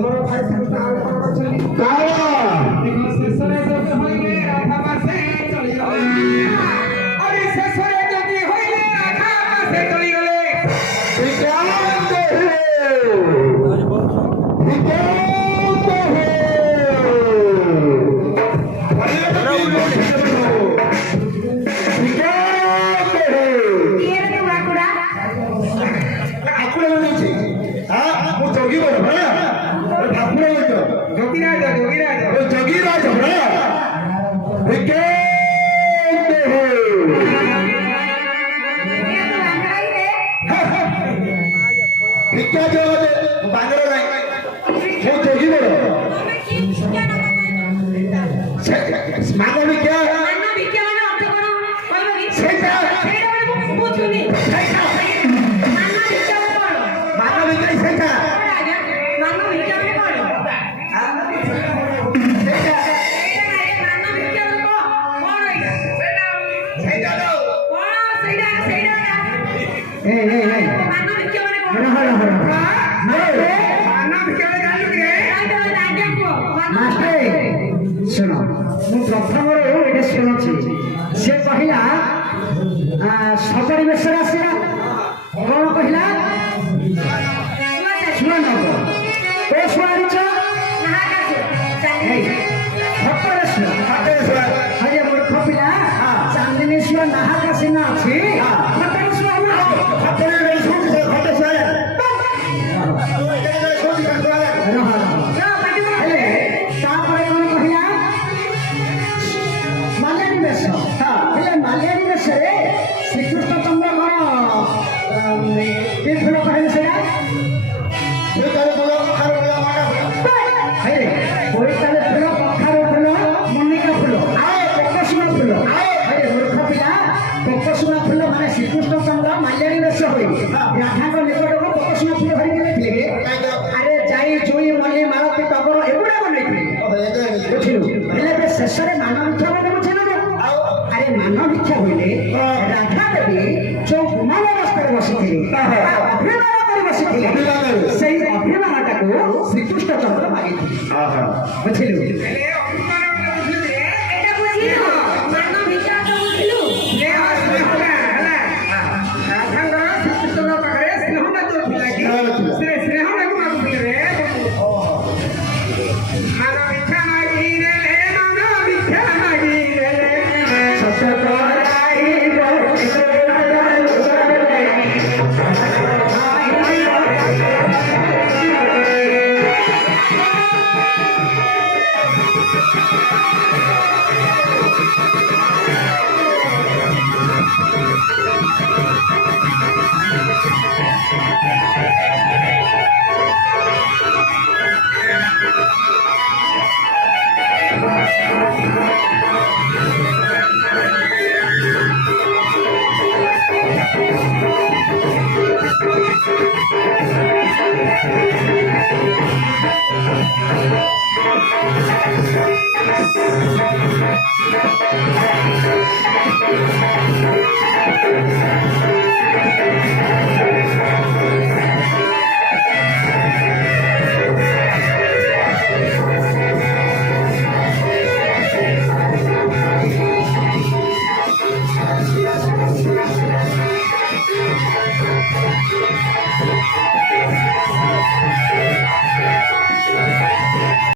ତମର ଭାଇ ଶ୍ରୀକୃଷ୍ଣ ଆଉ କଣ କରିଛନ୍ତି? ଦେଖ ଶେଷରେ ଯଦି ହୋଇଲେ ରାଧା ମାସେ ଚଳିଗଲେ ଆରେ ଶେଷରେ ଯଦି ହୋଇଲେ ରାଧା ମାସେ ଚଳିଗଲେ से कहला सपरी बेश आसला कौन कहला शुआ नब ओ शुआरी हजे मूर्ख पिला चांदनी शुआ नाहा सिना अच्छी श्रीकृष्ण चंद्र कौन फूल कहले से बोईताले फूल कखारू फूल मल्लिका फूल पकसुमा फूल मूर्ख पिला पकसुमा फूल माने श्रीकृष्ण चंद्र माल्याणी वेश हुई राधा निकट को पकसुमा फूल धरिके अरे जाई जुई मल्ली मालती टगर एगुड़ा बनई बुझिलु शेष में मानव बुझिलु अरे मानव इच्छा हुए राधा देवी जो गुमान अवस्था बसी अभिमान कर बसी से अभिमान टाक श्रीकृष्ण चंद्र मागी बुझिलु राधा श्रीकृष्ण पाखे स्नेहटा जो